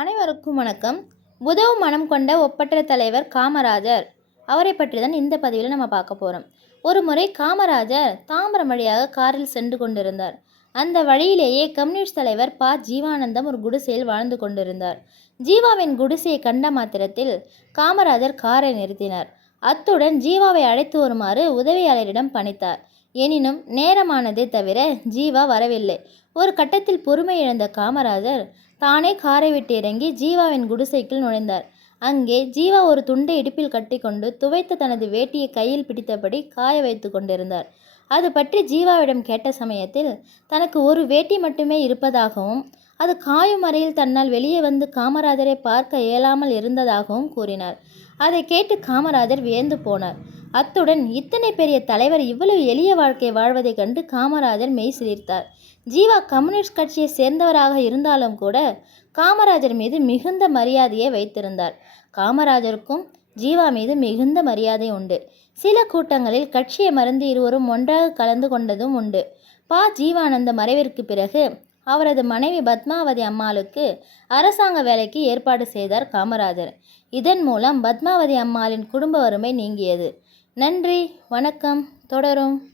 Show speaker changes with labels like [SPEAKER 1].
[SPEAKER 1] அனைவருக்கும் வணக்கம். உதவும் மனம் கொண்ட ஒப்பற்ற தலைவர் காமராஜர். அவரை பற்றி தான் இந்த பதிவில் நம்ம பார்க்க போகிறோம் ஒரு முறை காமராஜர் தாம்பரம் வழியாக காரில் சென்று கொண்டிருந்தார். அந்த வழியிலேயே கம்யூனிஸ்ட் தலைவர் ப. ஜீவானந்தம் ஒரு குடிசையில் வாழ்ந்து கொண்டிருந்தார். ஜீவாவின் குடிசையை கண்ட மாத்திரத்தில் காமராஜர் காரை நிறுத்தினார். அத்துடன் ஜீவாவை அழைத்து வருமாறு உதவியாளரிடம் பணித்தார். எனினும் நேரமானதே தவிர ஜீவா வரவில்லை. ஒரு கட்டத்தில் பொறுமை இழந்த காமராஜர் தானே காரை விட்டு இறங்கி ஜீவாவின் குடிசைக்குள் நுழைந்தார். அங்கே ஜீவா ஒரு துண்டை இடுப்பில் கட்டிக்கொண்டு துவைத்த தனது வேட்டியை கையில் பிடித்தபடி காய வைத்து கொண்டிருந்தார். அது பற்றி ஜீவாவிடம் கேட்ட சமயத்தில் தனக்கு ஒரு வேட்டி மட்டுமே இருப்பதாகவும் அது காயும் அறையில் தன்னால் வெளியே வந்து காமராஜரை பார்க்க இயலாமல் இருந்ததாகவும் கூறினார். அதை கேட்டு காமராஜர் வியந்து போனார். அத்துடன் இத்தனை பெரிய தலைவர் இவ்வளவு எளிய வாழ்க்கை வாழ்வதைக் கண்டு காமராஜர் மெய் சிலிர்த்தார். ஜீவா கம்யூனிஸ்ட் கட்சியை சேர்ந்தவராக இருந்தாலும் கூட காமராஜர் மீது மிகுந்த மரியாதையை வைத்திருந்தார். காமராஜருக்கும் ஜீவா மீது மிகுந்த மரியாதை உண்டு. சில கூட்டங்களில் கட்சியை மறந்து இருவரும் ஒன்றாக கலந்து கொண்டதும் உண்டு. பா. ஜீவானந்த மறைவிற்கு பிறகு அவரது மனைவி பத்மாவதி அம்மாளுக்கு அரசாங்க வேலைக்கு ஏற்பாடு செய்தார் காமராஜர். இதன் மூலம் பத்மாவதி அம்மாளின் குடும்ப வறுமை நீங்கியது. நன்றி வணக்கம் தொடரும்.